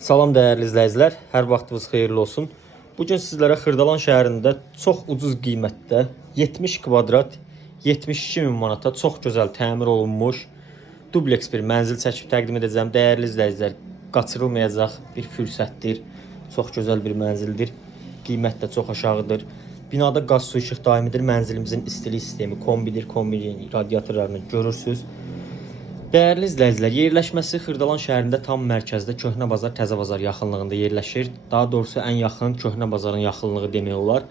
Salam dəyərli izləyicilər, hər vaxtınız xeyirli olsun. Bugün sizlərə Xırdalan şəhərində çox ucuz qiymətdə 70 kvadrat 72 min manata çox gözəl təmir olunmuş dubleks bir mənzil çəkib təqdim edəcəm. Dəyərli izləyicilər, qaçırılmayacaq bir fürsətdir. Çox gözəl bir mənzildir. Qiymət də çox aşağıdır. Binada qaz, su, işıq daimidir. Mənzilimizin istilik sistemi kombidir. Kombinin radiatorlarını görürsünüz. Dəyərli izləyicilər, yerləşməsi Xırdalan şəhərində tam mərkəzdə Köhnə Bazar, Təzə Bazar yaxınlığında yerləşir. Daha doğrusu ən yaxın Köhnə Bazarın yaxınlığı demək olar.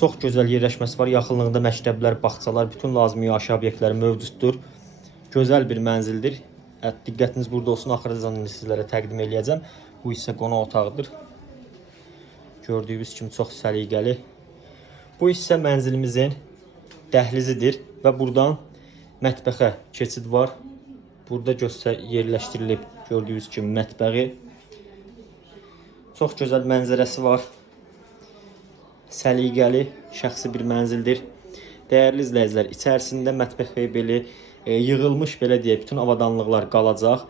Çox gözəl yerləşməsi var. Yaxınlığında məktəblər, bağçalar, bütün lazımi yaşayış obyektləri mövcuddur. Gözəl bir mənzildir. Diqqətiniz burada olsun. Axırıncı sizlərə təqdim edəcəm. Bu isə qonaq otağıdır. Gördüyünüz kimi çox səliqəli. Bu isə mənzilimizin dəhlizidir və buradan mətbəxə keçid var. Burada yerləşdirilib gördüyünüz kimi mətbəxi. Çox gözəl mənzərəsi var. Səliqəli, şəxsi bir mənzildir. Dəyərli izləyicilər, içərisində mətbəx və belə yığılmış, belə deyək, bütün avadanlıqlar qalacaq.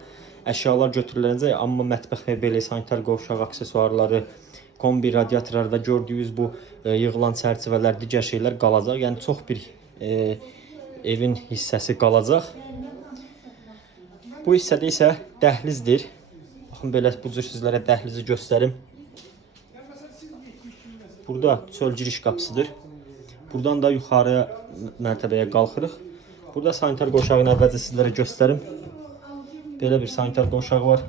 Əşyalar götürüləcək, amma mətbəx və belə sanitar qovşaq aksesuarları, kombi radiatorları və gördüyünüz bu yığılan çərçivələr, digər şeylər qalacaq. Yəni çox bir evin hissəsi qalacaq. Bu hissədə isə dəhlizdir. Baxın, belə bu cür sizlərə dəhlizi göstərim. Burada çöl giriş qapısıdır. Buradan da yuxarı mərtəbəyə qalxırıq. Burada sanitar qovşağını əvvəlcə sizlərə göstərim. Belə bir sanitar qovşağı var.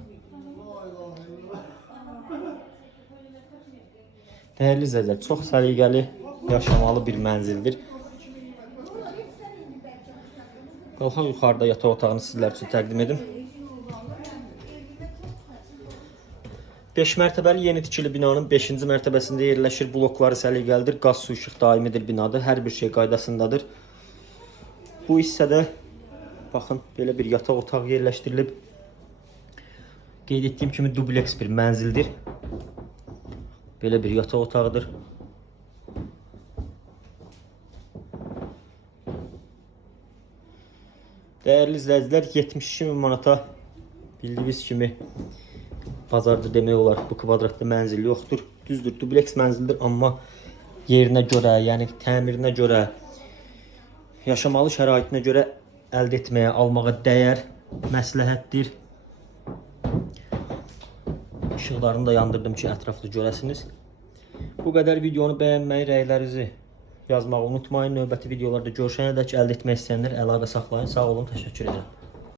Dəyərli izləyicilər, çox səliqəli, yaşamalı bir mənzildir. Qalxaq yuxarıda yataq otağını sizlər üçün təqdim edim. 5 mərtəbəli yeni tikili binanın 5-ci mərtəbəsində yerləşir. Blokları səliqəlidir. Qaz, su, işıq daimidir binada. Hər bir şey qaydasındadır. Bu hissədə baxın, belə bir yataq otağı yerləşdirilib. Qeyd etdiyim kimi dubleks bir mənzildir. Belə bir yataq otağıdır. Dəyərli izləyicilər, 72 min manata bildiyiniz kimi bazarda demək olar bu kvadratlı mənzil yoxdur. Düzdür, dubleks mənzildir, amma yerinə görə, yəni təmirinə görə, yaşamalı şəraitinə görə əldə etməyə, almağa dəyər, məsləhətdir. İşıqlarını da yandırdım ki, ətraflı görəsiniz. Bu qədər videonu bəyənməyi, rəylərinizi yazmağı unutmayın. Növbəti videolarda görüşənədək əldə etmək istəyənlər əlaqə saxlayın. Sağ olun, təşəkkür edirəm.